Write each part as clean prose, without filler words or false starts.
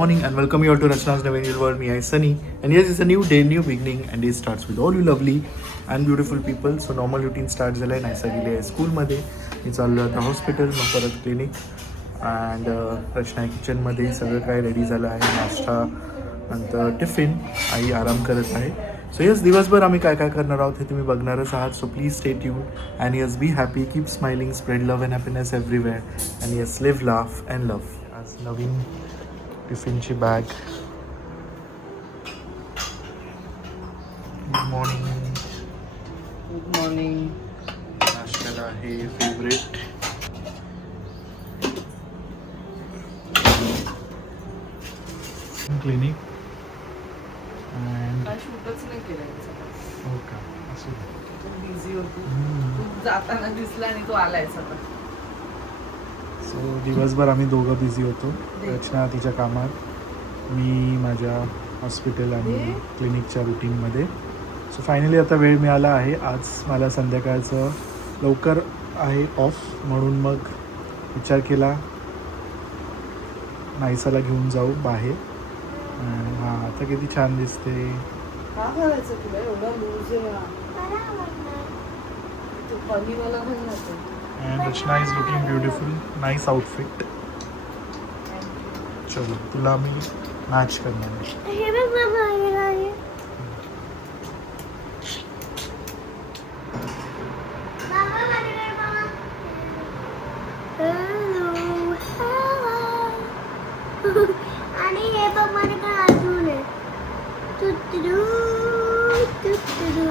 morning and welcome you all to Rachna's Navanial World. Me, I Sunny. And yes, it's a new day, new beginning, and day starts with all you lovely and beautiful people. So normal routine start झालं आहे. नायसा गेली आहे स्कूलमध्ये. मी चाललो आता hospital, मग परत clinic. And रचना किचनमध्ये सगळं काय रेडी झालं आहे. नाश्ता नंतर टिफिन. आई आराम करत आहे. सो यस, दिवसभर आम्ही काय काय करणार आहोत हे तुम्ही बघणारच आहात. So please stay tuned and yes be happy, keep smiling, spread love and happiness everywhere and yes live laugh and love. आज नवीन टिफिनची bag. Good morning. Good morning. नाश्त्याला आहे फेवरेट क्लिनिक. काय शूटच नाही केलं. हो का, असं बिझी होती. तू जाताना दिसला आणि तू आलाय सगळं. सो दिवसभर आम्ही दोघं बिझी होतो. रचना तिच्या कामात, मी माझ्या हॉस्पिटल आणि क्लिनिकच्या रुटीनमध्ये. सो फायनली आता वेळ मिळाला आहे. आज मला संध्याकाळचं लवकर आहे ऑफ, म्हणून मग विचार केला नायसाला घेऊन जाऊ बाहेर. हां, आता किती छान दिसते. का घालायचं तुला एवढा लूज आहे? तू पनीवाला घालणार. And Rachna is looking beautiful. Nice outfit. चलो, तुला मी मॅच करणार आहे. आणि हे बघ माझ्याकडे अजून आहे. तुतरू तुतरू.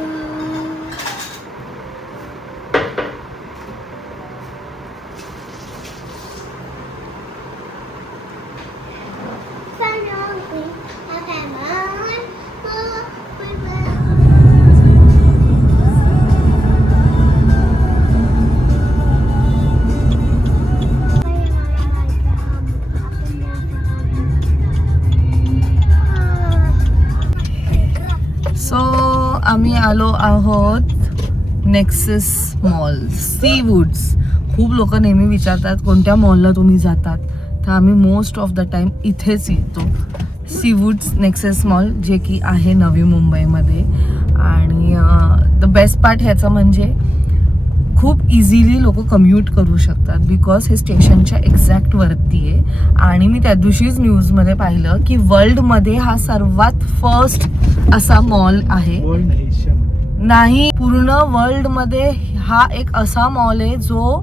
सो आम्ही आलो आहोत नेक्सस मॉल, सी वूड्स. खूप लोक नेहमी विचारतात कोणत्या मॉलला तुम्ही जातात, तर आम्ही मोस्ट ऑफ द टाइम इथेच येतो. सी वूड्स नेक्सस मॉल, जे की आहे नवी मुंबईमध्ये. आणि द बेस्ट पार्ट ह्याचं म्हणजे खूप इझिली लोक कम्यूट करू शकतात, बिकॉज हे स्टेशनच्या एक्झॅक्ट वरती आहे. आणि मी त्या दिवशीच न्यूजमध्ये पाहिलं की वर्ल्डमध्ये हा सर्वात फर्स्ट असा मॉल आहे. नाही, पूर्ण वर्ल्डमध्ये हा एक असा मॉल आहे जो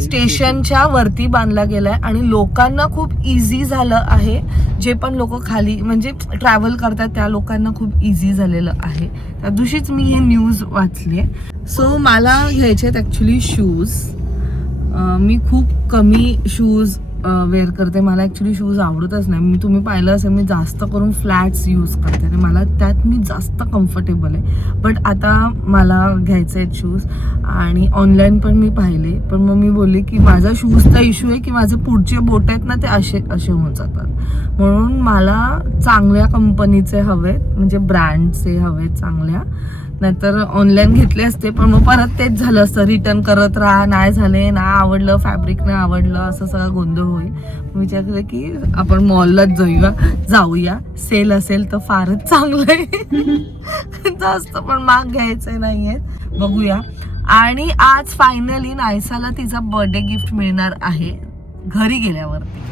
स्टेशनच्या वरती बांधला गेलाय आणि लोकांना खूप इझी झालं आहे. जे पण लोक खाली म्हणजे ट्रॅव्हल करतात त्या लोकांना खूप इझी झालेलं आहे. त्या दिवशीच मी ही न्यूज वाचली आहे. सो मला घ्यायचे आहेत ॲक्च्युली शूज. मी खूप कमी शूज वेअर करते. मला ॲक्च्युली शूज आवडतच नाही. तुम्ही पाहिलं असेल, मी जास्त करून फ्लॅट्स यूज करते आणि मला त्यात मी जास्त कम्फर्टेबल आहे. बट आता मला घ्यायचे आहेत शूज आणि ऑनलाईन पण मी पाहिले. पण मग मी बोलले की माझा शूजचा इश्यू आहे की माझे पुढचे बोट आहेत ना ते असे होऊन जातात. म्हणून मला चांगल्या कंपनीचे हवेत, म्हणजे ब्रँडचे हवेत चांगल्या. नाहीतर ऑनलाईन घेतले असते पण मग परत तेच झालं असतं, रिटर्न करत राहा, नाही झाले, ना आवडलं, फॅब्रिक नाही आवडलं, असं सगळं गोंधळ होईल. विचार केलं की आपण मॉललाच जाऊया. सेल असेल तर फारच चांगलं आहे. जास्त पण महाग घ्यायचं नाही आहेत, बघूया. आणि आज फायनली नायसाला तिचा बर्थडे गिफ्ट मिळणार आहे घरी गेल्यावरती.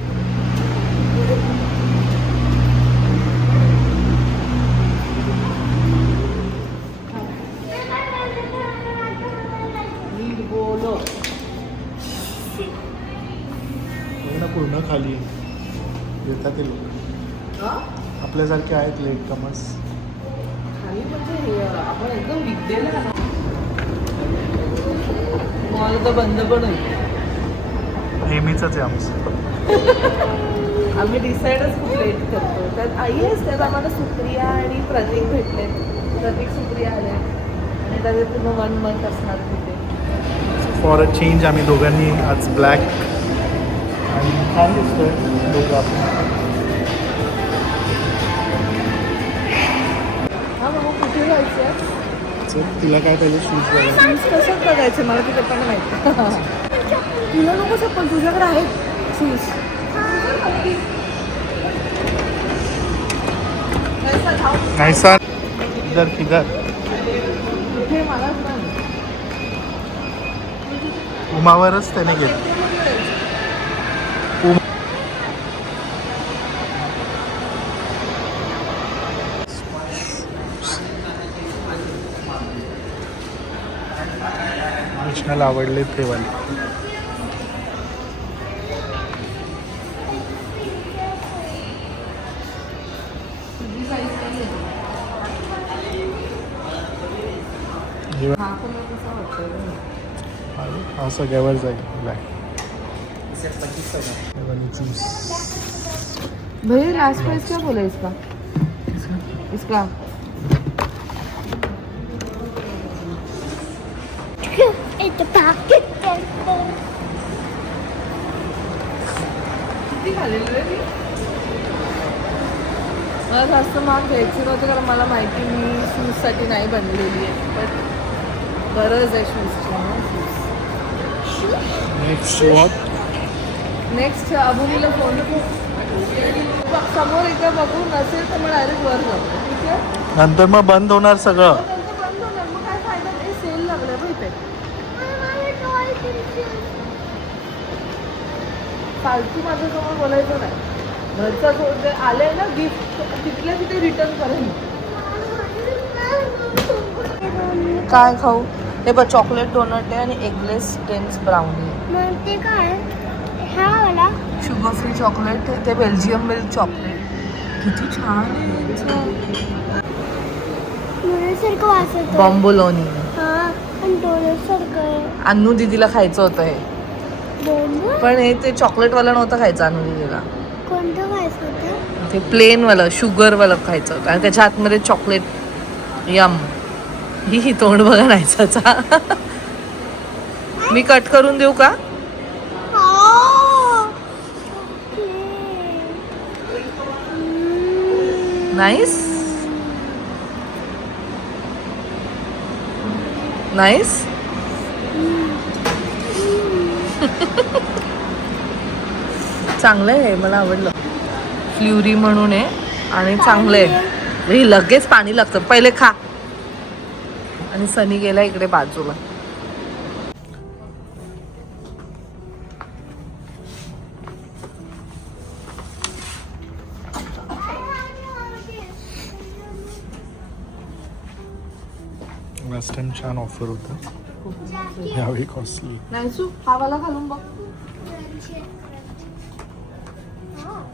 पूर्ण खाली येतात ते लोक. आपल्यासारखे आहेत लेट कमर्स. खाली म्हणजे आपण एकदम विकलेला मॉल तर बंद पण होईल. नेहमीच आहे आमचं. आम्ही डिसाईडच खूप लेट करतो. त्यात आई असतात, आम्हाला सुप्रिया आणि प्रतीक भेटले. प्रतीक सुप्रिया आले आणि त्याचे पूर्ण 1 मंथ असणार तिथे. फॉर अ चेंज आम्ही दोघांनी आज ब्लॅक आणि छान दिसतोय दोघं आपण. हां, मग कुठे जायचं आहे? तुला काय पाहिजे शूज बघायला? शूज कसं बघायचं मला तिथे पण माहिती. तुला नको चप्पल, तुझ्याकडे आहेत शूज. नाहीसा किधर किधर इथे मला सांग. उमावरच त्याने घेतलं. कृष्णाला आवडले ते वाले. हा पण कसा वाटतं. असं घ्यावर जाईल ब्लॅक. भैया लास्ट प्राइस क्या बोला इसका? इसका इथं पाकिट किती खाल्लेलं रे मी? मला जास्त महाग घ्यायचं नव्हतं कारण मला माहिती मी शूजसाठी नाही बनलेली आहे. बट गरज आहे शूजची. Next walk. नेक्स्ट अबुनीला फोन समोर एकदा बघू नसेल तर मग डायरेक्ट वर जाऊ. ठीक आहे. नंतर मग बंद होणार सगळं. नंतर बंद होणार मग काय फायदा नाही. सेल लागलं बघ इथे. फालतू माझ्यासमोर बोलायचं नाही. घरचा जो आले ना गिफ्ट तिथल्या तिथे रिटर्न करेन. काय खाऊ? हे बघ चॉकलेट डोनट आहे आणि एगलेस डेन्स ब्राउनी आहे. मग ते काय हा वाला शुगर फ्री चॉकलेट ते बेल्जियम मिल्क चॉकलेट. किती छान आहे यांचं. डोनटसारखं वाटत बॉम्बोलोनी. हा पण डोनटसारखं आहे. अन्नू दीदीला खायचं होतं हे. बॉम्बो पण हे ते चॉकलेटवालं नव्हतं खायचं अन्नू दीदीला. कोणतं खायचं होतं? ते प्लेनवालं शुगरवालं खायचं होतं आणि त्याच्या आतमध्ये चॉकलेट. यम. ही तोंड बघा नाहीचा. मी कट करून देऊ का? Nice nice. चांगलं आहे मला आवडलं. फ्ल्युरी म्हणून आहे आणि चांगलं आहे. ही लगेच पाणी लागतं. पहिले खा. आणि सनी गेला इकडे बाजूला. लास्ट टाइम छान ऑफर होता. यावेळी कॉस्टली. नाही सू हा वाला घालून बघ.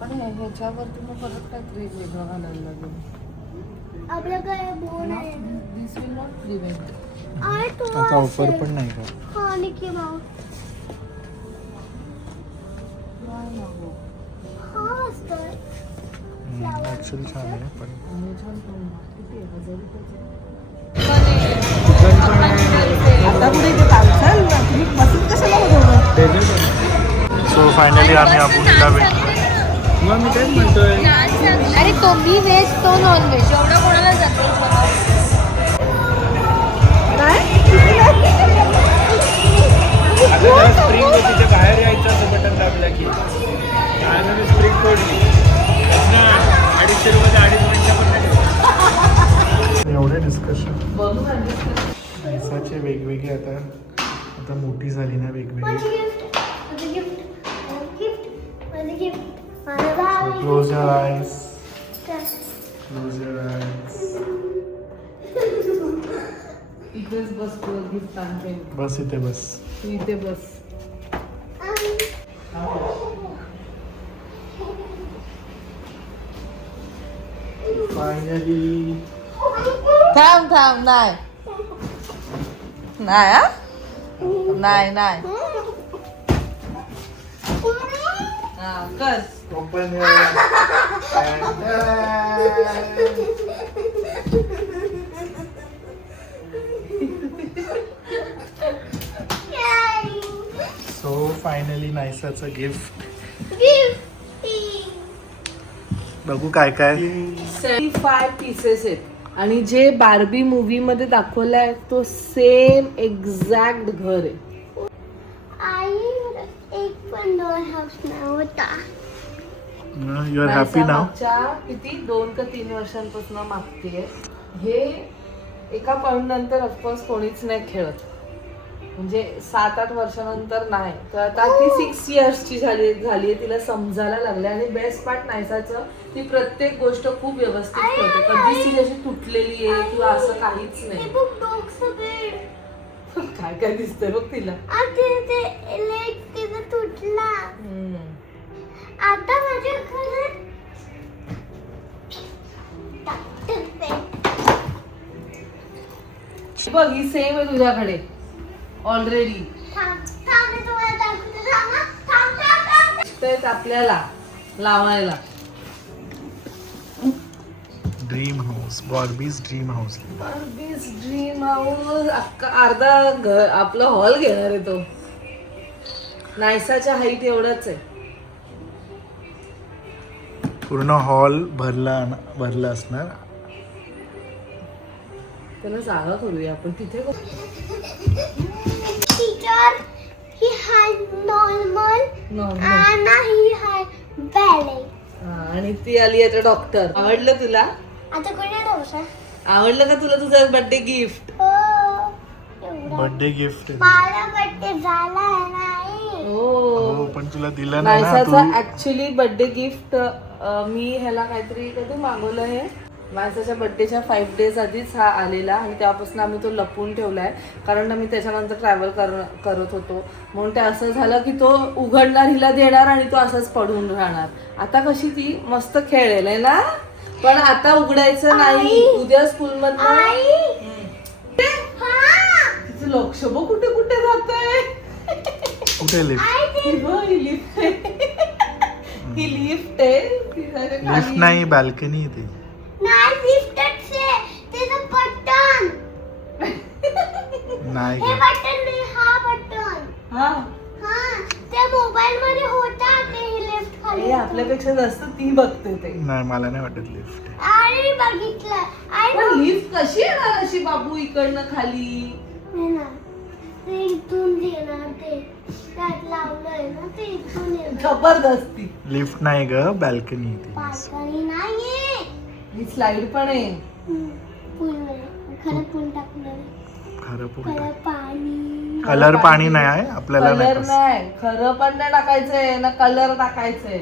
पण ह्याच्यावरती मग परत काहीतरी वेगळं घालायला लागेल. आपल्याकडे बोन आहे. दिस विल नॉट प्रिव्हेंट. आहे तो आता ऑफर पण नाही का? हा निकी माऊस हा असतोय. ॲक्च्युली छान आहे पण आता पुढे ते पावसाल ना तुम्ही बसून कशाला बघवलं. सो फायनली आम्ही अबुनीला भेटलो. मग मी तेच म्हणतोय. अरे तो मी व्हेज तो नॉन व्हेज एवढा कोणाला जातो. आता जरा स्प्रिंग तिच्या बाहेर यायचं असं बटन दाबलं की मी स्प्रिंग तोडली. 250 रुपये 2.5 मिनिटं पण नाही. एवढे डिस्कशन पैसाचे वेगवेगळे. आता मोठी झाली ना वेगवेगळी. Close your eyes. Close your eyes. इथेच बस तुला गिफ्ट आणते. बस इथे बस. तू इथे बस. फायनली थांब थांब. नाही नाही हा नाही नाही. हा कर. ओपन सो फायनली नायसाचं गिफ्ट. बघू काय काय. 75 पीसेस आहेत आणि जे बार्बी मूवी मध्ये दाखवलाय तो सेम एक्झॅक्ट घर आहे. आई एक पण डॉल हाऊस नाही होता. यू आर हॅपी नाव. मागच्या किती 2 का 3 वर्षांपासून मागतेय. हे एका पॉइंट नंतर ऑफकोर्स कोणीच नाही खेळत, म्हणजे 7-8 वर्षानंतर नाही. तर आता ती 6 इयर्सची झाली तिला समजायला लागले. आणि बेस्ट पार्ट नायसाचं, ती प्रत्येक गोष्ट खूप व्यवस्थित खेळते. कधीच ती अशी तुटलेली आहे किंवा असं काहीच नाही. काय काय दिसतंय बघ तिला. तुटला आता माझ्याकडे बघ ही सेम आहे तुझ्याकडे ऑलरेडी. तर आपल्याला लावायला dream house, Barbie's dream house. Barbie's dream house अर्धा घर आपला हॉल घेणार आहे तो. नायसाच्या हाईट एवढाच आहे. पूर्ण हॉल भरला असणार. त्याला जागा करूया आपण तिथे. टीचर ही हाय नॉर्मल आणि हाय बॅले. आणि ती आली आता डॉक्टर. आवडलं तुला? आता कोणी डॉक्टर? आवडलं का तुला तुझं बर्थडे गिफ्ट? Birthday gift. मला बर्थडे झाला नाही. हो पण तुला दिलं नाही ना नायसाचा तू. ऍक्च्युली बर्थडे गिफ्ट मी ह्याला काहीतरी कधी मागवलं आहे. नायसाच्या बर्थडेच्या 5 days आधीच हा आलेला आणि तेव्हापासून आम्ही तो लपवून ठेवलाय. कारण आम्ही त्याच्यानंतर ट्रॅव्हल करत होतो म्हणून ते असं झालं की तो उघडणार, हिला देणार आणि तो असाच पडून राहणार. आता कशी ती मस्त खेळेल आहे ना, पण आता उघडायचं नाही. उद्या स्कूलमधनं तिचं लक्ष बघ कुठे कुठे जातंय. कुठे लिफ्ट? ही लिफ्ट आहे. ही लिफ्ट आहे. लिफ्ट नाही, बॅल्कनी आहे ती. नाही लिफ्टच आहे. त्याचं बटन. नाही हे बटन नाही, हा बटन. हा हा त्या मोबाईल मध्ये होता ते लिफ्ट हे खाली. आपल्यापेक्षा जास्त ती बघते ते. नाही, मला नाही वाटत लिफ्ट. अरे बघितलं. पण लिफ्ट कशी येणार अशी बाबू इकडनं खाली? ते इथून देणार ते त्यात लावलंय ना ते इथून येणार. जबरदस्ती. लिफ्ट नाही ग, बॅल्कनी आहे ती. बाल्कनी नाहीये. ही स्लाइड पण आहे. पूल खरं पूल टाकलं. खरं पूल खरं टाक. पाणी. कलर पाणी नाही आहे आपल्याला. कलर नाही नाही, खरं पण नाही टाकायचंय ना कलर टाकायचंय.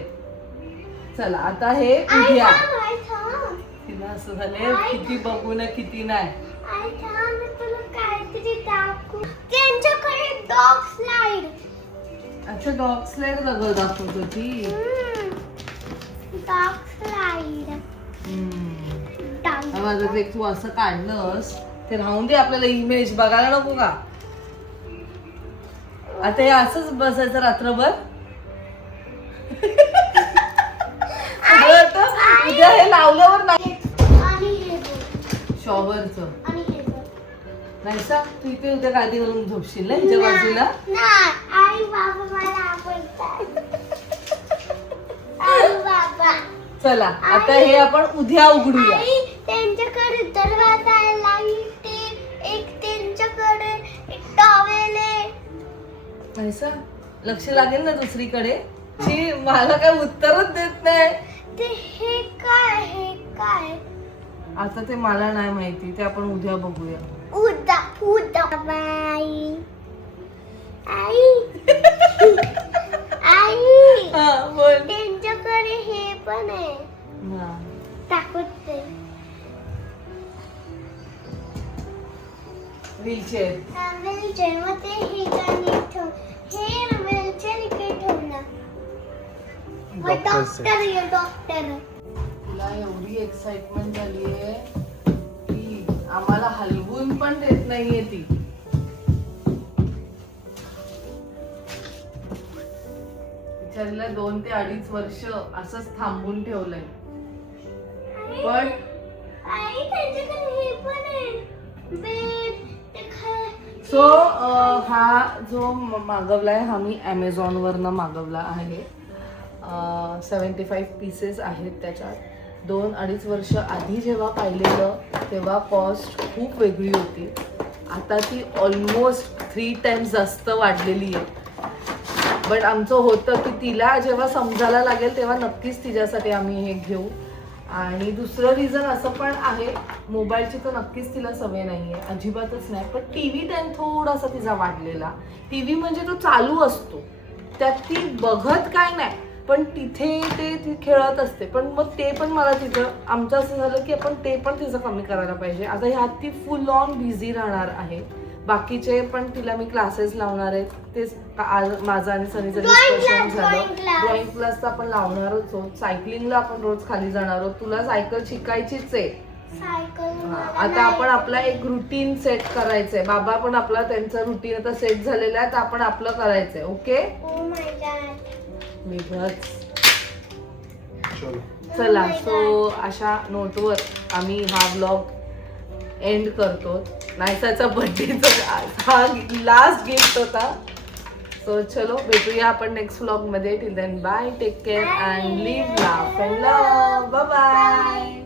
चला आता हे उद्या. तिला असं झालंय किती बघू ना किती नाही. काहीतरी टाकू. त्यांच्याकडे डॉग स्लाइड. अच्छा डॉग स्लाइड दाखवत होती. Dog slide. माझं ते तू असं काढलंस ते राहून दे, आपल्याला इमेज बघायला नको का? आता हे असंच बसायचं रात्रभर. उद्या हे लावल्यावर नाही. आणि हे शॉवरचं आणि हे नाही सा तू इथे उद्या गादी घालून झोपशील ना हिच्या बाजूला. नाही आई बाबा मला आवडतात. आई बाबा. चला आता हे आपण उद्या उघडूया. आई त्यांच्याकडे दरवाजा आहे, लाईट आहे, एक त्यांच्याकडे एक टॉवेल आहे. नाही सा लक्ष लागेल ना दुसरीकडे. ची मला काय उत्तरच देत नाही. ते हे काय हे काय. आता ते मला नाही माहिती, ते आपण उद्या बघूया. उदा उदा बाई. आई आई बोल. त्यांच्याकडे हे पण आहे. टाकत ते व्हीलचेअर. जेव्हा ते हे गाणी ठेव हे व्हीलचेअर इकडे ठेवणार. डॉक्टर ये डॉक्टर. तुला एवढी एक्साइटमेंट झालीये की आम्हाला हलवून पण देत नाहीये ती. बिचारीला 2 ते 2.5 वर्ष असंच थांबून ठेवलंय. पण आई त्यांच्याकडे हे पण आहे बेड. सो हा जो मागवलाय हा मी ॲमेझॉनवरनं मागवला आहे. 75 पीसेस आहेत त्याच्यात. 2-2.5 वर्ष आधी जेव्हा पाहिलेलं तेव्हा कॉस्ट खूप वेगळी होती. आता ती ऑलमोस्ट 3 times जास्त वाढलेली आहे. बट आमचं होतं की तिला जेव्हा समजायला लागेल तेव्हा नक्कीच तिच्यासाठी आम्ही हे घेऊ. आणि दुसरं रिझन असं पण आहे, मोबाईलची तर नक्कीच तिला सवय नाही आहे, अजिबातच नाही. पण टी व्ही टाइम थोडासा तिचा वाढलेला. टी व्ही म्हणजे तो चालू असतो, त्यात ती बघत काय नाही, पण तिथे ती खेळत असते. पण मग ते पण मला तिथं आमचं असं झालं की आपण ते पण तिचं कमी करायला पाहिजे. आता ह्यात ती फुल ऑन बिझी राहणार आहे. बाकीचे पण तिला मी क्लासेस लावणार आहेत. तेच आज माझं आणि सनीचं डिस्कशन झालं. ड्रॉइंग क्लास तर आपण लावणारच आहोत. सायकलिंगला आपण रोज खाली जाणार आहोत. तुला सायकल शिकायचीच आहे. आता आपण आपला एक रुटीन सेट करायचंय. बाबा पण आपला त्यांचं रुटीन आता सेट झालेलं आहे, तर आपण आपलं करायचंय. ओके चला, सो अशा नोटवर आम्ही हा व्लॉग एंड करतो. नायसाचा बर्थडेचा हा लास्ट गिफ्ट होता. सो चलो, भेटूया आपण नेक्स्ट व्लॉग मध्ये. Till then bye, take care and live, laugh and love. Bye bye.